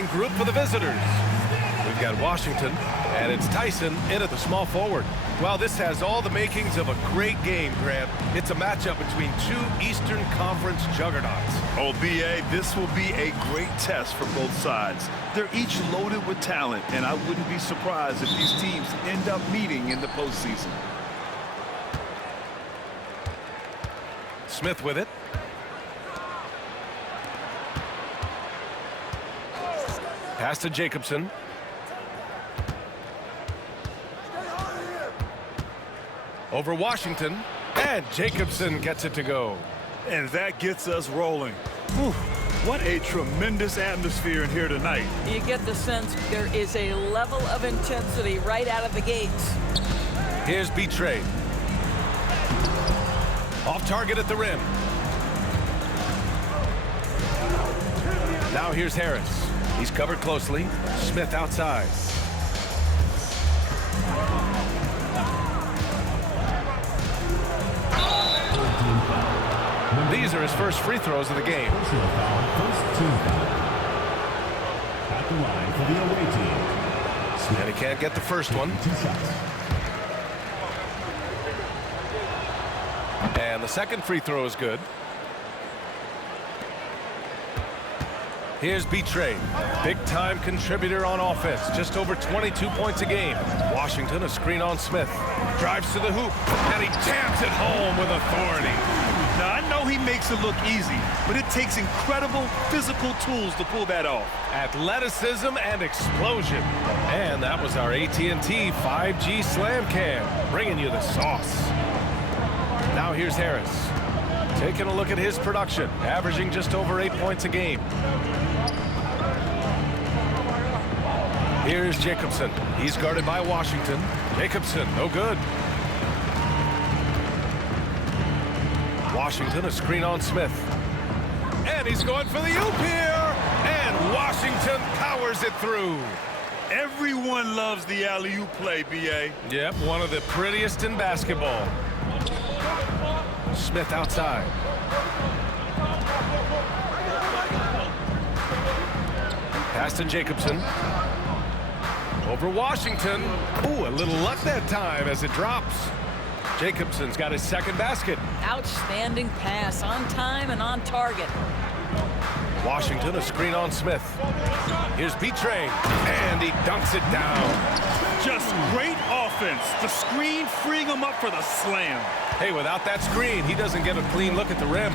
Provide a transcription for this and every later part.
starting group for the visitors. We've got Washington, and it's Tyson in at the small forward. Well, this has all the makings of a great game, Grant. It's a matchup between two Eastern Conference juggernauts. Oh, B.A., this will be a great test for both sides. They're each loaded with talent, and I wouldn't be surprised if these teams end up meeting in the postseason. Smith with it. Pass to Jacobson. Over Washington, and Jacobson gets it to go. And that gets us rolling. Whew, what a tremendous atmosphere in here tonight. You get the sense there is a level of intensity right out of the gates. Here's Betrayed. Off target at the rim. Now here's Harris. He's covered closely. Smith outside. These are his first free throws of the game. First team foul. At the line for the away team. And he can't get the first one. 2 shots. And the second free throw is good. Here's Betrayed. Big-time contributor on offense. Just over 22 points a game. Washington, a screen on Smith. Drives to the hoop, and he jams it home with authority. Now, I know he makes it look easy, but it takes incredible physical tools to pull that off. Athleticism and explosion. And that was our AT&T 5G Slam Cam, bringing you the sauce. Now here's Harris. Taking a look at his production, averaging just over 8 points a game. Here's Jacobson. He's guarded by Washington. Jacobson, no good. Washington, a screen on Smith. And he's going for the oop here. And Washington powers it through. Everyone loves the alley-oop play, B.A. Yep, one of the prettiest in basketball. Smith outside. Pass to Jacobson. Over Washington. Ooh, a little luck that time as it drops. Jacobson's got his second basket. Outstanding pass, on time and on target. Washington, a screen on Smith. Here's Betrayed, and he dunks it down. Just great offense. The screen freeing him up for the slam. Hey, without that screen, he doesn't get a clean look at the rim.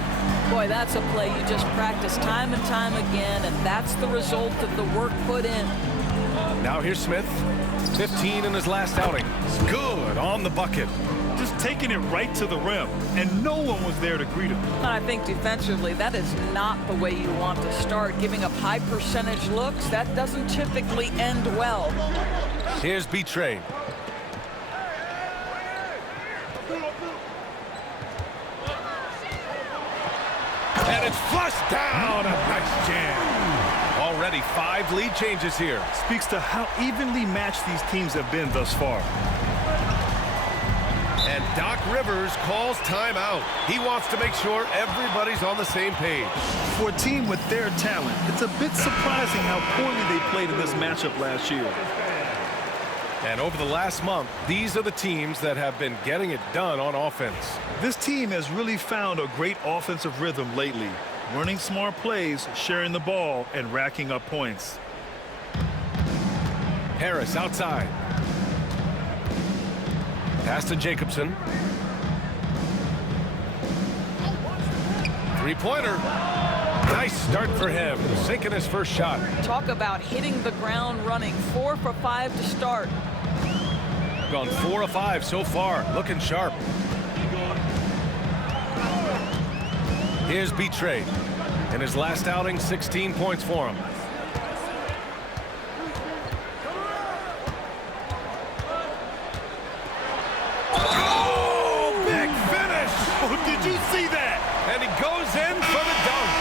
Boy, that's a play you just practice time and time again, and that's the result of the work put in. Now here's Smith. 15 in his last outing. Good on the bucket. Just taking it right to the rim, and no one was there to greet him. And I think defensively, that is not the way you want to start. Giving up high percentage looks, that doesn't typically end well. Here's Betrayed. And it's flushed down. A nice jam. Already 5 lead changes here. Speaks to how evenly matched these teams have been thus far. And Doc Rivers calls timeout. He wants to make sure everybody's on the same page. For a team with their talent, it's a bit surprising how poorly they played in this matchup last year. And over the last month, these are the teams that have been getting it done on offense. This team has really found a great offensive rhythm lately, running smart plays, sharing the ball, and racking up points. Harris outside. Pass to Jacobson. Three-pointer. Nice start for him, sinking his first shot. Talk about hitting the ground running. 4 for 5 to start. Gone 4 of 5 so far, looking sharp. Here's Betrayed. In his last outing, 16 points for him. Oh, big finish! Oh, did you see that? And he goes in for the dunk.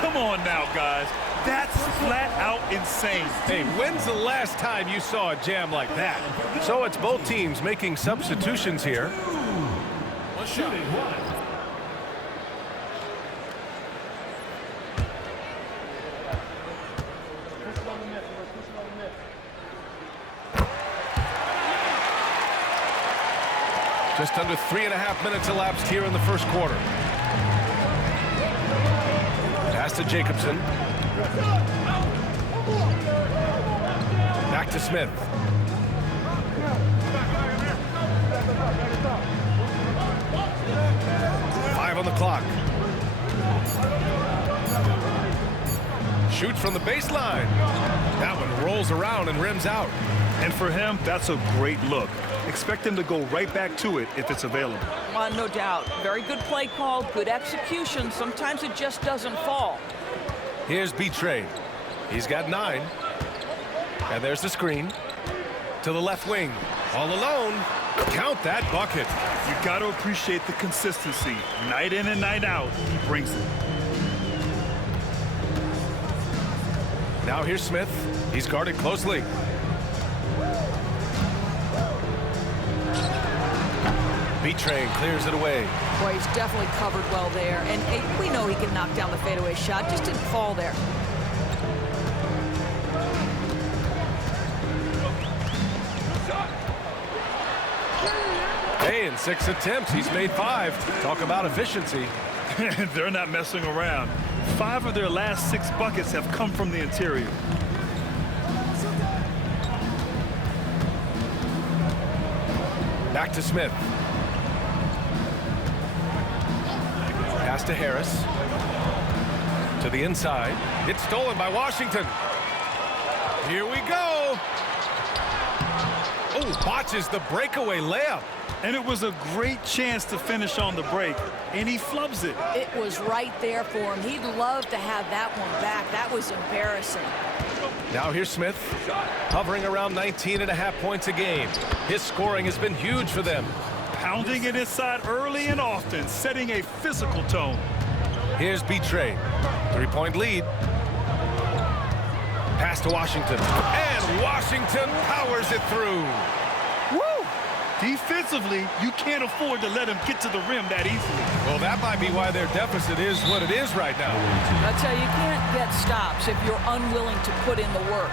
Come on now, guys. That's flat out insane. Hey, when's the last time you saw a jam like that? So it's both teams making substitutions here. One shot. Just under 3.5 minutes elapsed here in the first quarter. Pass to Jacobson. Back to Smith. Five on the clock. Shoots from the baseline. That one rolls around and rims out. And for him, that's a great look. Expect him to go right back to it if it's available. No doubt. Very good play call, good execution. Sometimes it just doesn't fall. Here's B-Trade. He's got 9. And there's the screen. To the left wing. All alone. Count that bucket. You got to appreciate the consistency. Night in and night out, he brings it. Now here's Smith. He's guarded closely. B-Train clears it away. Boy, he's definitely covered well there. And we know he can knock down the fadeaway shot. Just didn't fall there. Hey, in 6 attempts, he's made 5. Talk about efficiency. They're not messing around. 5 of their last 6 buckets have come from the interior. Back to Smith. Pass to Harris. To the inside. It's stolen by Washington. Here we go. Oh, botches the breakaway layup. And it was a great chance to finish on the break, and he flubs it. It was right there for him. He'd love to have that one back. That was embarrassing. Now here's Smith, hovering around 19.5 points a game. His scoring has been huge for them. Pounding it inside early and often, setting a physical tone. Here's B-Trade. 3-point lead. Pass to Washington. And Washington powers it through. Woo! Defensively, you can't afford to let him get to the rim that easily. Well, that might be why their deficit is what it is right now. I tell you, you can't get stops if you're unwilling to put in the work.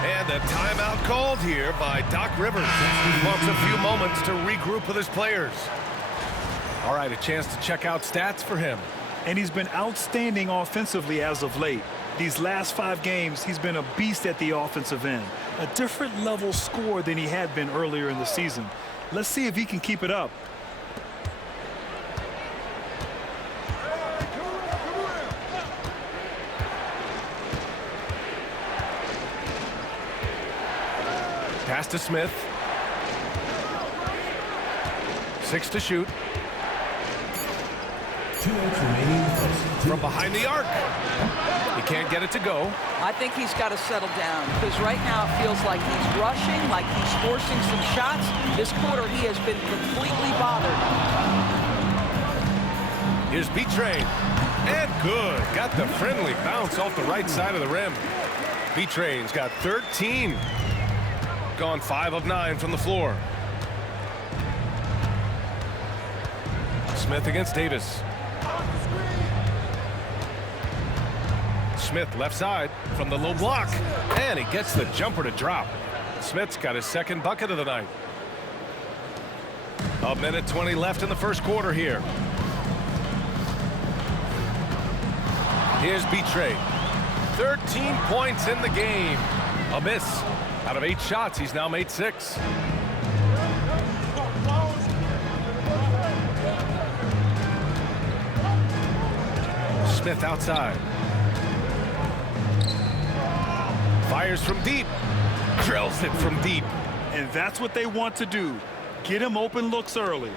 And a timeout called here by Doc Rivers. He wants a few moments to regroup with his players. All right, a chance to check out stats for him. And he's been outstanding offensively as of late. These last 5 games, he's been a beast at the offensive end. A different level score than he had been earlier in the season. Let's see if he can keep it up. Pass to Smith. 6 to shoot. 2 minutes remaining. From behind the arc. He can't get it to go. I think he's got to settle down because right now it feels like he's rushing, like he's forcing some shots. This quarter he has been completely bothered. Here's B-Train. And good. Got the friendly bounce off the right side of the rim. B-Train's got 13. Gone 5 of 9 from the floor. Smith against Davis. Smith left side from the low block. And he gets the jumper to drop. Smith's got his second bucket of the night. 1:20 left in the first quarter here. Here's B-Trade. 13 points in the game. A miss. Out of 8 shots, he's now made 6. Smith outside. Fires from deep. Drills it from deep. And that's what they want to do. Get him open looks early.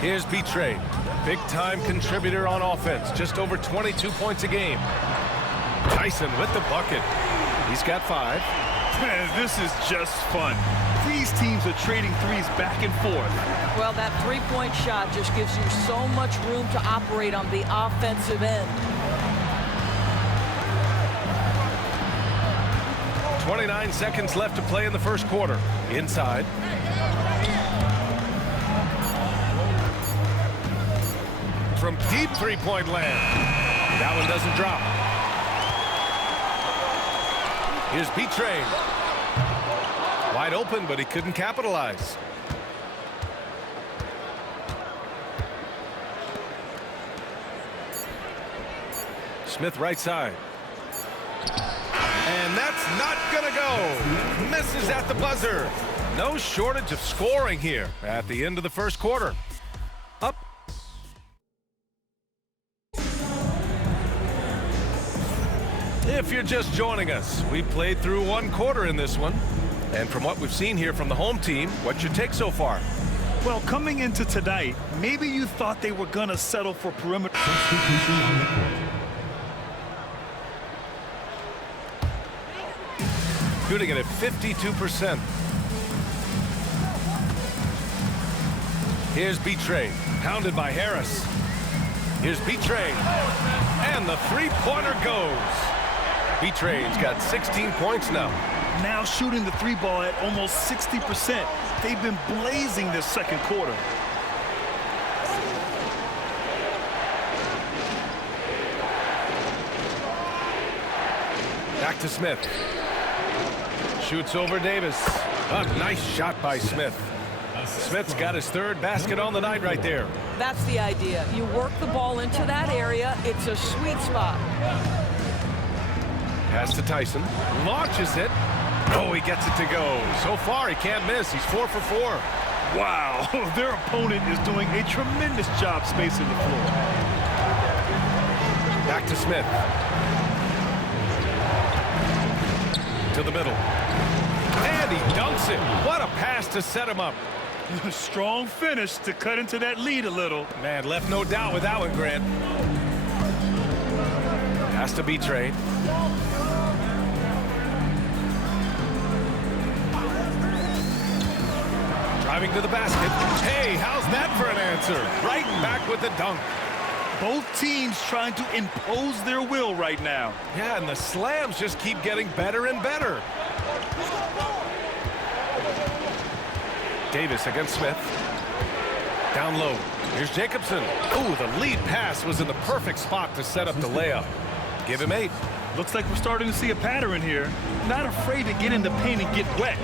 Here's B-Trade. Big-time contributor on offense. Just over 22 points a game. Tyson with the bucket. He's got 5. This is just fun. These teams are trading threes back and forth. Well, that three-point shot just gives you so much room to operate on the offensive end. 29 seconds left to play in the first quarter. Inside. From deep three-point land. That one doesn't drop. Here's B-Train. Wide open, but he couldn't capitalize. Smith right side. And that's not gonna go. Misses at the buzzer. No shortage of scoring here at the end of the first quarter. Up. If you're just joining us, we played through one quarter in this one. And from what we've seen here from the home team, what's your take so far? Well, coming into tonight, maybe you thought they were going to settle for perimeter. Shooting it at 52%. Here's Betrayed, pounded by Harris. Here's Betrayed, and the three-pointer goes. Betrayed's got 16 points now. Now shooting the three ball at almost 60%. They've been blazing this second quarter. Back to Smith. Shoots over Davis. A nice shot by Smith. Smith's got his third basket on the night right there. That's the idea. You work the ball into that area. It's a sweet spot. Pass to Tyson. Launches it. Oh, he gets it to go. So far, he can't miss. He's 4 for 4. Wow, their opponent is doing a tremendous job spacing the floor. Back to Smith. To the middle. And he dunks it. What a pass to set him up. Strong finish to cut into that lead a little. Man, left no doubt with that one, Grant. Has to be Betrayed. Driving to the basket. Hey, how's that for an answer? Right back with the dunk. Both teams trying to impose their will right now. Yeah, and the slams just keep getting better and better. Davis against Smith. Down low. Here's Jacobson. Ooh, the lead pass was in the perfect spot to set up the layup. Give him 8. Looks like we're starting to see a pattern here. Not afraid to get in the paint and get wet.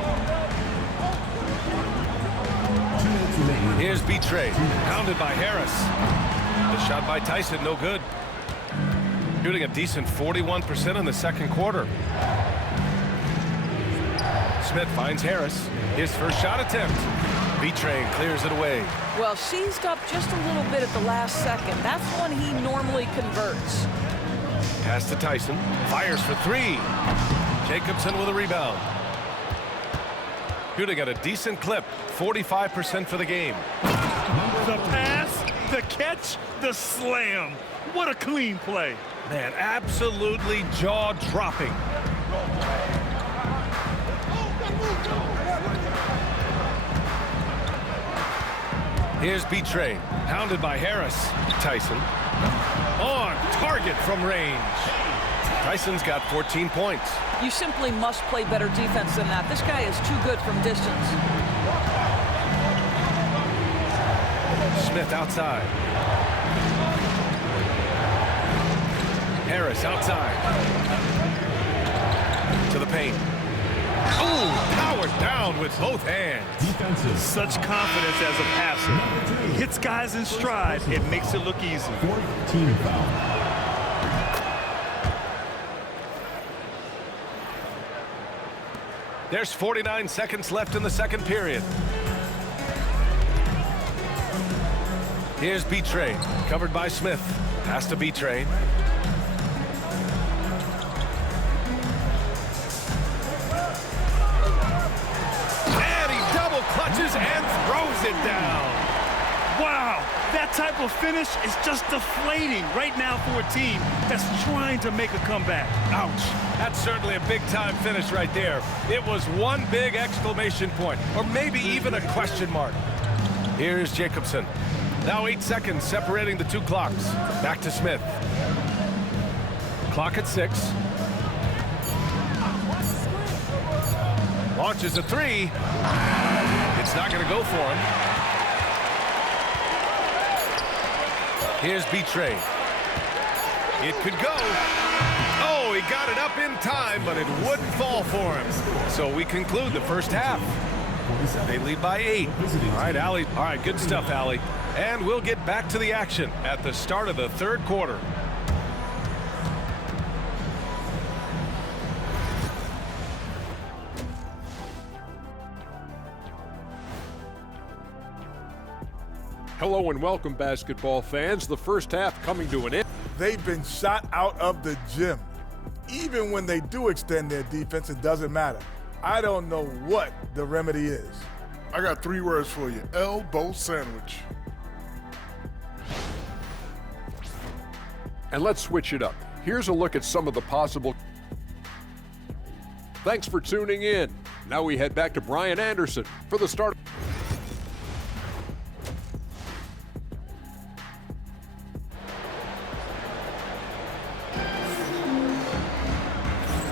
Here's Betrayed. Pounded by Harris. The shot by Tyson, no good. Shooting a decent 41% in the second quarter. Smith finds Harris. His first shot attempt. Betrayed clears it away. Well, seized up just a little bit at the last second. That's when he normally converts. Pass to Tyson. Fires for 3. Jacobson with a rebound. Shooting at a decent clip. 45% for the game. The pass, the catch, the slam. What a clean play. Man, absolutely jaw-dropping. Here's Betrayed. Pounded by Harris. Tyson. On target from range. Tyson's got 14 points. You simply must play better defense than that. This guy is too good from distance. Smith outside. Harris outside. To the paint. Ooh, powered down with both hands. Defensive. Such confidence as a passer. He hits guys in stride. It makes it look easy. 14 foul. There's 49 seconds left in the second period. Here's Betrayed. Covered by Smith. Has to Betrayed. And he double clutches and throws it down. Wow, that type of finish is just deflating right now for a team that's trying to make a comeback. Ouch. That's certainly a big-time finish right there. It was one big exclamation point, or maybe even a question mark. Here's Jacobson. Now 8 seconds separating the two clocks. Back to Smith. Clock at 6. Launches a 3. It's not going to go for him. Here's Betrayed. It could go. Oh, he got it up in time, but it wouldn't fall for him. So we conclude the first half. They lead by 8. All right, Allie. All right, good stuff, Allie. And we'll get back to the action at the start of the third quarter. Hello and welcome, basketball fans. The first half coming to an end. They've been shot out of the gym. Even when they do extend their defense, it doesn't matter. I don't know what the remedy is. I got 3 words for you. Elbow sandwich. And let's switch it up. Here's a look at some of the possible. Thanks for tuning in. Now we head back to Brian Anderson for the start.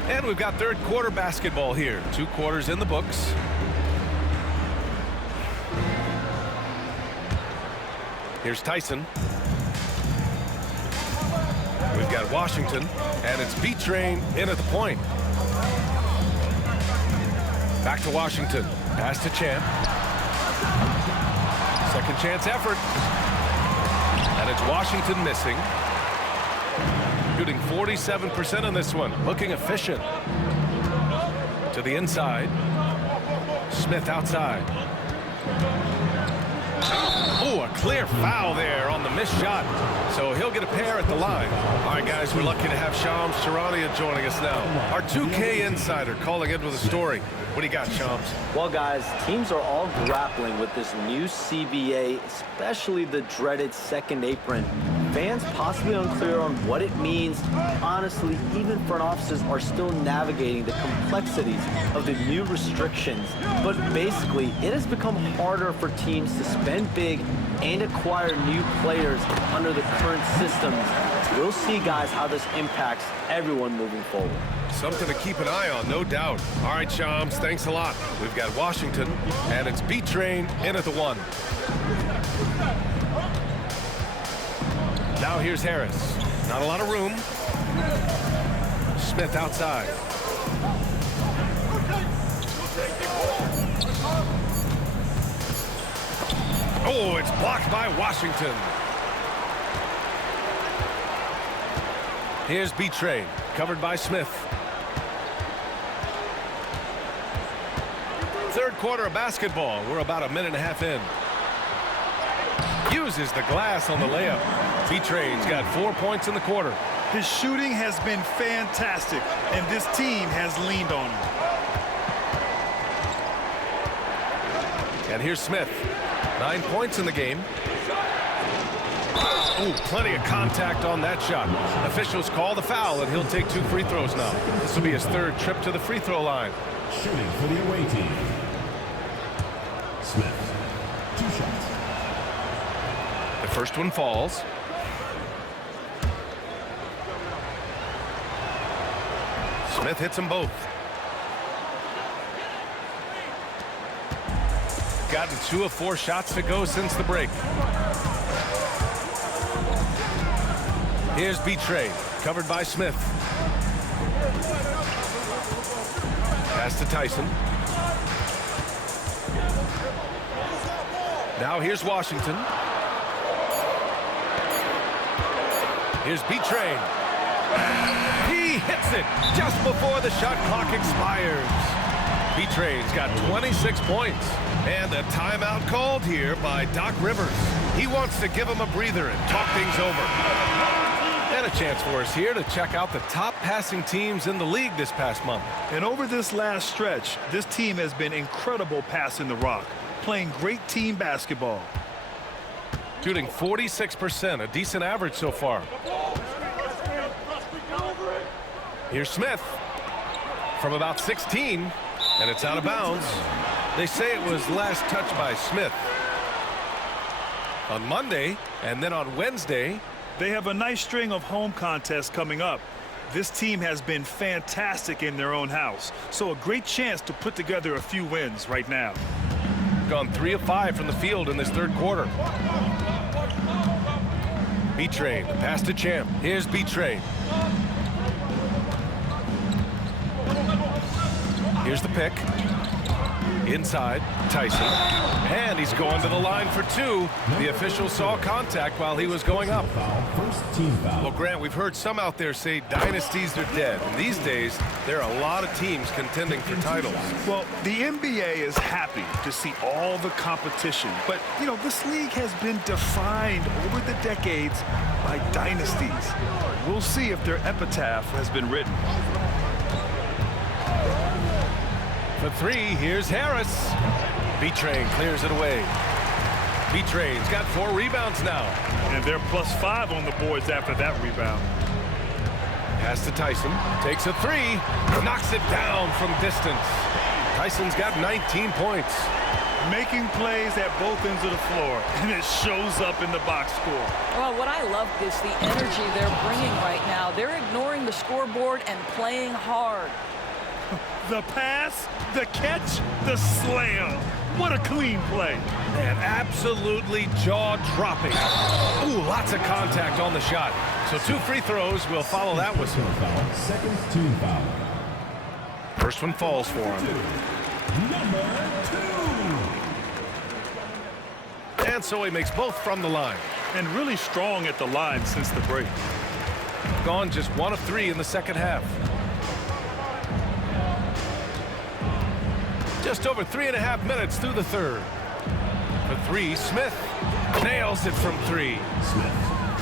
And we've got third quarter basketball here. 2 quarters in the books. Here's Tyson. We've got Washington, and it's B-Train in at the point. Back to Washington. Pass to Cant. Second chance effort. And it's Washington missing. Shooting 47% on this one. Looking efficient. To the inside. Smith outside. Oh, a clear foul there on the missed shot. So he'll get a pair at the line. All right, guys, we're lucky to have Shams Charania joining us now. Our 2K insider calling in with a story. What do you got, Shams? Well, guys, teams are all grappling with this new CBA, especially the dreaded second apron. Fans possibly unclear on what it means. Honestly, even front offices are still navigating the complexities of the new restrictions. But basically, it has become harder for teams to spend big and acquire new players under the current systems. We'll see, guys, how this impacts everyone moving forward. Something to keep an eye on, no doubt. All right, Shams, thanks a lot. We've got Washington, and it's B-Train in at the 1. Now here's Harris. Not a lot of room. Smith outside. Oh, it's blocked by Washington. Here's B-Train, covered by Smith. Third quarter of basketball. We're about a minute and a half in. Uses the glass on the layup. B-Train's got 4 points in the quarter. His shooting has been fantastic, and this team has leaned on him. And here's Smith. 9 points in the game. Ooh, plenty of contact on that shot. Officials call the foul, and he'll take 2 free throws now. This will be his 3rd trip to the free throw line. Shooting for the away team. Smith, 2 shots. The first one falls. Smith hits them both. Gotten 2 of 4 shots to go since the break. Here's B-Train, covered by Smith. Pass to Tyson. Now here's Washington. Here's B-Train. He hits it just before the shot clock expires. B-Train's got 26 points. And a timeout called here by Doc Rivers. He wants to give him a breather and talk things over. And a chance for us here to check out the top passing teams in the league this past month. And over this last stretch, this team has been incredible passing the rock, playing great team basketball. Shooting 46%, a decent average so far. Here's Smith from about 16, and it's out of bounds. They say it was last touched by Smith on Monday, and then on Wednesday. They have a nice string of home contests coming up. This team has been fantastic in their own house, so a great chance to put together a few wins right now. Gone 3 of 5 from the field in this third quarter. B-Train, the pass to Champ. Here's B-Train. Here's the pick. Inside, Tyson. And he's going to the line for two. The official saw contact while he was going up. First team foul. Well, Grant, we've heard some out there say dynasties are dead. And these days, there are a lot of teams contending for titles. Well, the NBA is happy to see all the competition. But, you know, this league has been defined over the decades by dynasties. We'll see if their epitaph has been written. For three, here's Harris. B-Train clears it away. B-Train's got 4 rebounds now. And they're +5 on the boards after that rebound. Pass to Tyson. Takes a 3. Knocks it down from distance. Tyson's got 19 points. Making plays at both ends of the floor, and it shows up in the box score. Well, what I love is the energy they're bringing right now. They're ignoring the scoreboard and playing hard. The pass, the catch, the slam. What a clean play. And absolutely jaw-dropping. Ooh, lots of contact on the shot. So 2 free throws will follow that whistle. Second team foul. First one falls for him. Number 2. And so he makes both from the line. And really strong at the line since the break. Gone just 1 of 3 in the second half. Just over 3.5 minutes through the third. For 3, Smith nails it from 3.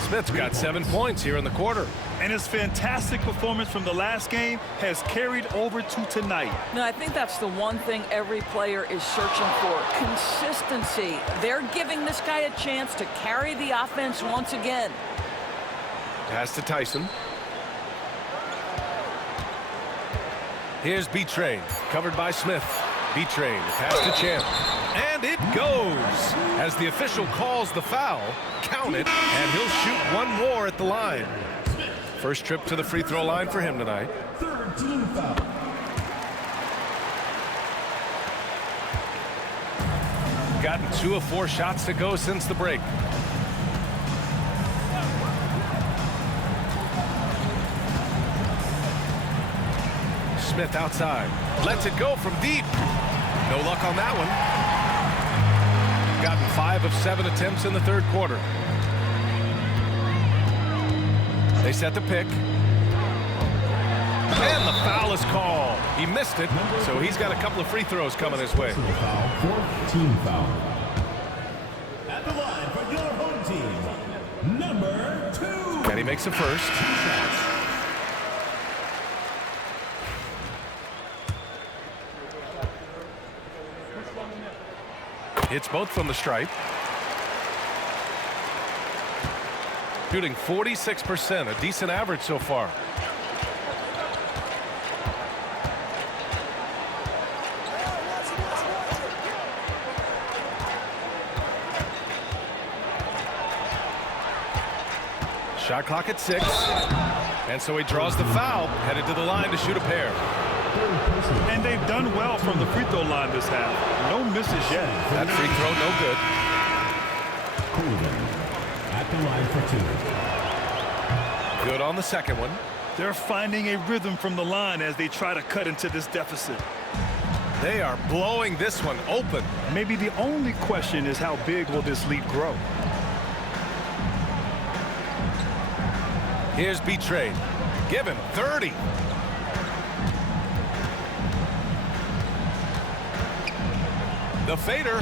Smith's got 7 points here in the quarter. And his fantastic performance from the last game has carried over to tonight. No, I think that's the one thing every player is searching for. Consistency. They're giving this guy a chance to carry the offense once again. Pass to Tyson. Here's B-Train, covered by Smith. B-Train, pass to Cant. And it goes! As the official calls the foul, count it, and he'll shoot 1 more at the line. First trip to the free throw line for him tonight. Third team foul. Gotten 2 of 4 shots to go since the break. Smith outside. Lets it go from deep. No luck on that one. Gotten 5 of 7 attempts in the third quarter. They set the pick. And the foul is called. He missed it, so he's got a couple of free throws coming his way. Fourth team foul. At the line for your home team, number 2. And he makes the first. Hits both from the stripe. Shooting 46%, a decent average so far. Shot clock at 6. And so he draws the foul, headed to the line to shoot a pair. And they've done well from the free throw line this half. No misses yet. That free throw, no good. At the line for 2. Good on the second one. They're finding a rhythm from the line as they try to cut into this deficit. They are blowing this one open. Maybe the only question is how big will this lead grow? Here's B-Train. Give him 30. The fader.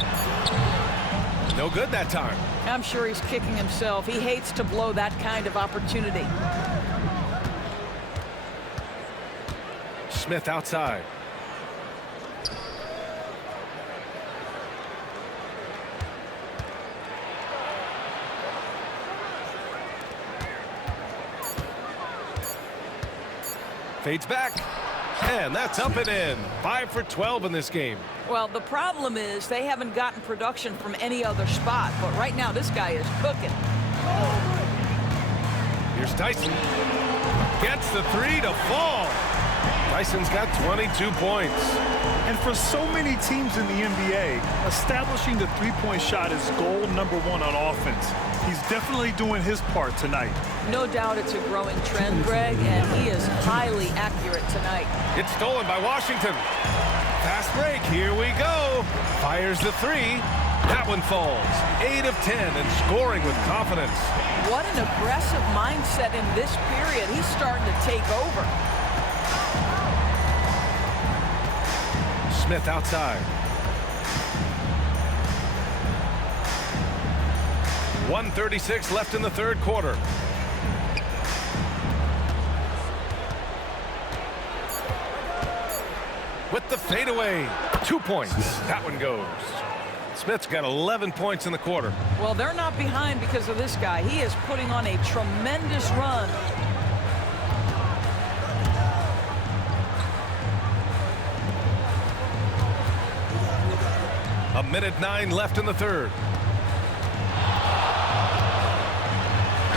No good that time. I'm sure he's kicking himself. He hates to blow that kind of opportunity. Smith outside. Fades back. And that's up and in. 5 for 12 in this game. Well, the problem is they haven't gotten production from any other spot. But right now, this guy is cooking. Here's Tyson. Gets the 3 to fall. Tyson's got 22 points. And for so many teams in the NBA, establishing the three-point shot is goal number 1 on offense. He's definitely doing his part tonight. No doubt it's a growing trend, Greg, and he is highly accurate tonight. It's stolen by Washington. Fast break. Here we go. Fires the three. That one falls. 8 of 10 and scoring with confidence. What an aggressive mindset in this period. He's starting to take over. Smith outside. 1:36 left in the third quarter. With the fadeaway. 2 points. That one goes. Smith's got 11 points in the quarter. Well, they're not behind because of this guy. He is putting on a tremendous run. A minute 9 left in the third.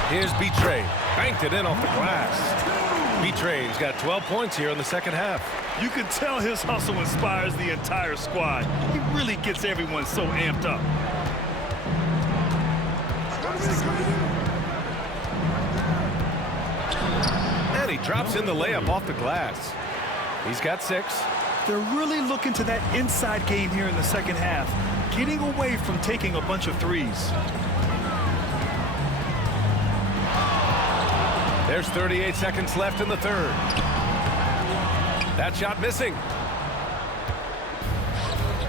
Here's Betray. Banked it in off the glass. Betray's got 12 points here in the second half. You can tell his hustle inspires the entire squad. He really gets everyone so amped up. And he drops in the layup off the glass. He's got 6. They're really looking to that inside game here in the second half, getting away from taking a bunch of threes. There's 38 seconds left in the third. That shot missing.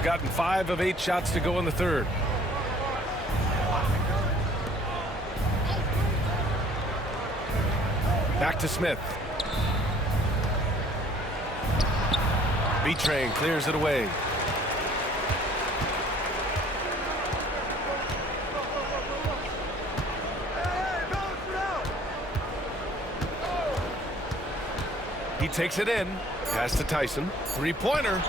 Gotten 5 of 8 shots to go in the third. Back to Smith. Betray clears it away. He takes it in. Pass to Tyson. Three-pointer.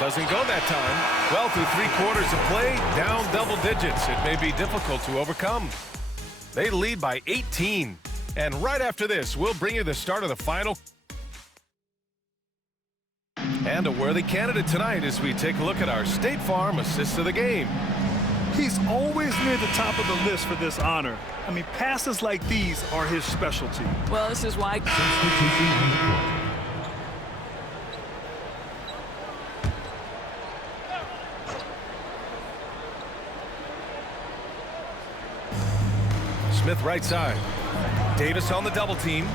Doesn't go that time. Well, through 3 quarters of play, down double digits. It may be difficult to overcome. They lead by 18. And right after this, we'll bring you the start of the final. And a worthy candidate tonight as we take a look at our State Farm Assist of the Game. He's always near the top of the list for this honor. I mean, passes like these are his specialty. Well, this is why. Smith right side. Davis on the double team.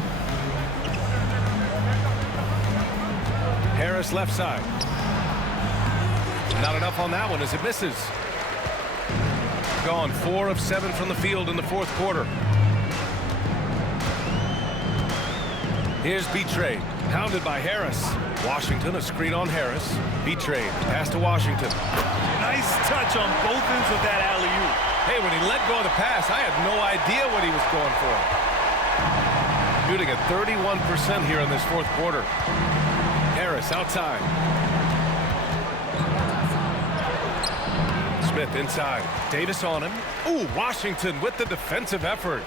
Harris left side. Not enough on that one as it misses. Gone 4 of 7 from the field in the fourth quarter. Here's Betray. Pounded by Harris. Washington a screen on Harris. Betray. Pass to Washington. Nice touch on both ends of that alley-oop. Hey, when he let go of the pass, I had no idea what he was going for. Shooting at 31% here in this fourth quarter. Harris outside. Smith inside. Davis on him. Ooh, Washington with the defensive effort.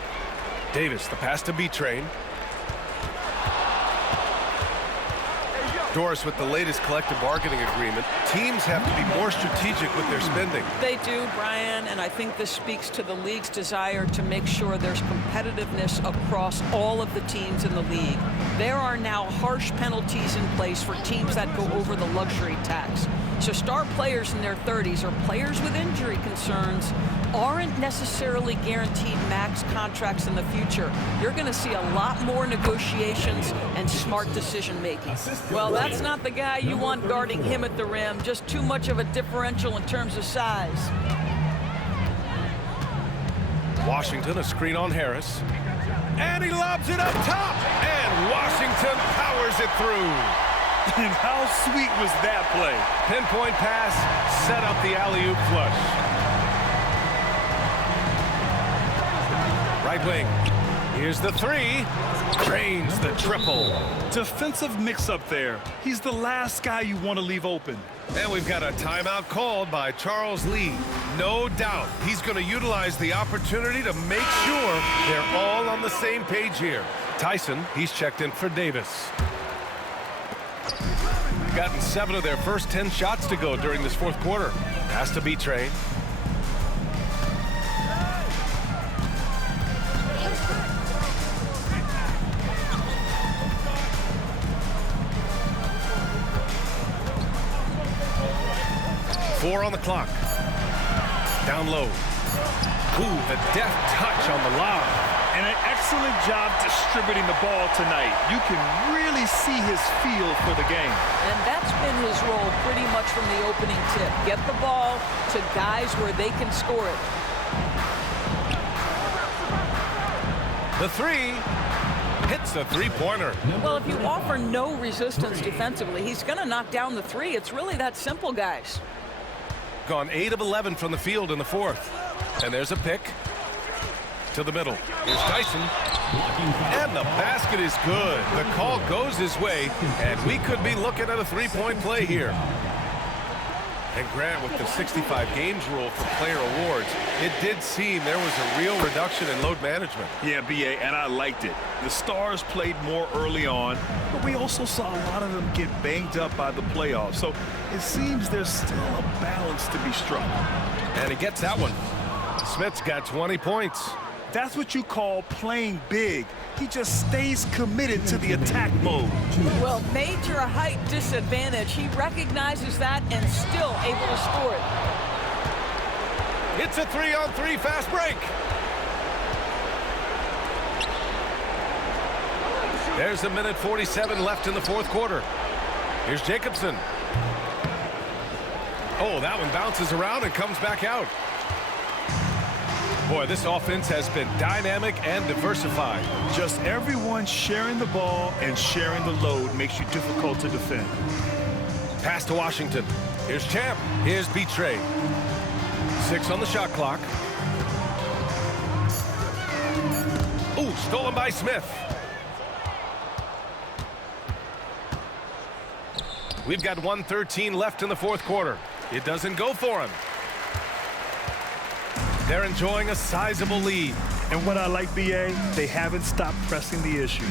Davis, the pass to Betray. Doris with the latest collective bargaining agreement. Teams have to be more strategic with their spending. They do, Brian, and I think this speaks to the league's desire to make sure there's competitiveness across all of the teams in the league. There are now harsh penalties in place for teams that go over the luxury tax. So star players in their 30s or players with injury concerns aren't necessarily guaranteed max contracts in the future. You're going to see a lot more negotiations and smart decision making. Well, that's not the guy you want guarding him at the rim. Just too much of a differential in terms of size. Washington a screen on Harris. And he lobs it up top. And Washington powers it through. And how sweet was that play? Pinpoint pass, set up the alley-oop flush. Right wing. Here's the three. Drains the triple. Defensive mix-up there. He's the last guy you want to leave open. And we've got a timeout called by Charles Lee. No doubt he's going to utilize the opportunity to make sure they're all on the same page here. Tyson, he's checked in for Davis. Gotten 7 of their first 10 shots to go during this fourth quarter. Has to be Betray. 4 on the clock. Down low. Ooh, the deft touch on the lob. And an excellent job distributing the ball tonight. You can really see his feel for the game. And that's been his role pretty much from the opening tip. Get the ball to guys where they can score it. The 3 hits the three-pointer. Well, if you offer no resistance defensively, he's going to knock down the 3. It's really that simple, guys. Gone 8 of 11 from the field in the 4th. And there's a pick to the middle. Here's Tyson. And the basket is good. The call goes his way, and we could be looking at a three-point play here. And Grant, with the 65 games rule for player awards, it did seem there was a real reduction in load management. Yeah, B.A., and I liked it. The Stars played more early on, but we also saw a lot of them get banged up by the playoffs. So it seems there's still a balance to be struck. And he gets that one. Smith's got 20 points. That's what you call playing big. He just stays committed to the attack mode. Well, major height disadvantage. He recognizes that and still able to score it. It's a 3-on-3 fast break. There's a minute 47 left in the 4th quarter. Here's Jacobson. Oh, that one bounces around and comes back out. Boy, this offense has been dynamic and diversified. Just everyone sharing the ball and sharing the load makes you difficult to defend. Pass to Washington. Here's Champ. Here's Betray. 6 on the shot clock. Ooh, stolen by Smith. We've got 1:13 left in the 4th quarter. It doesn't go for him. They're enjoying a sizable lead. And what I like, B.A., they haven't stopped pressing the issue.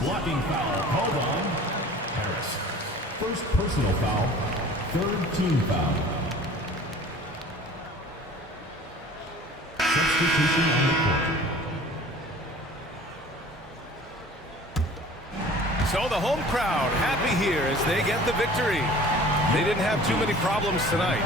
Blocking foul called on Harris. First personal foul, 3rd team foul. Substitution on the court. So the home crowd happy here as they get the victory. They didn't have too many problems tonight.